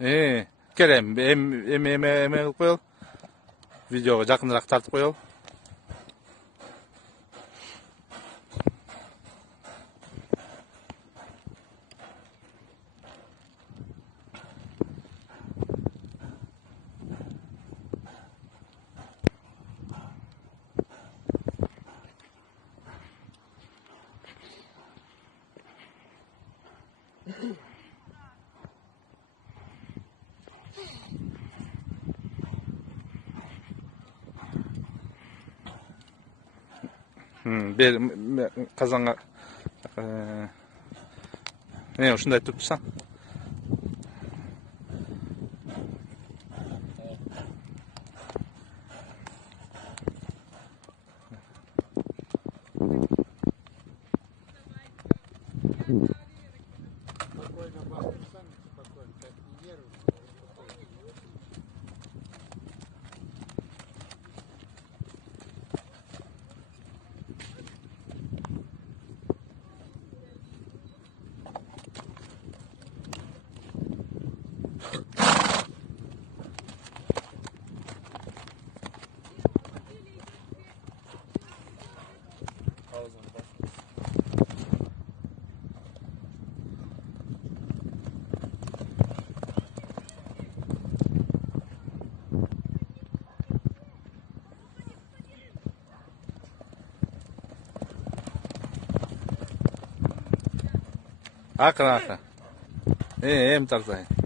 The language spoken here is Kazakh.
Келем, эме кылып коелу. Видеого жакыныраак тартып коелу. Бер казанга ушундай туруп турсаң. Спокойно бахнуться, спокойно, так не нервничай. Акырын. Эми тартайын.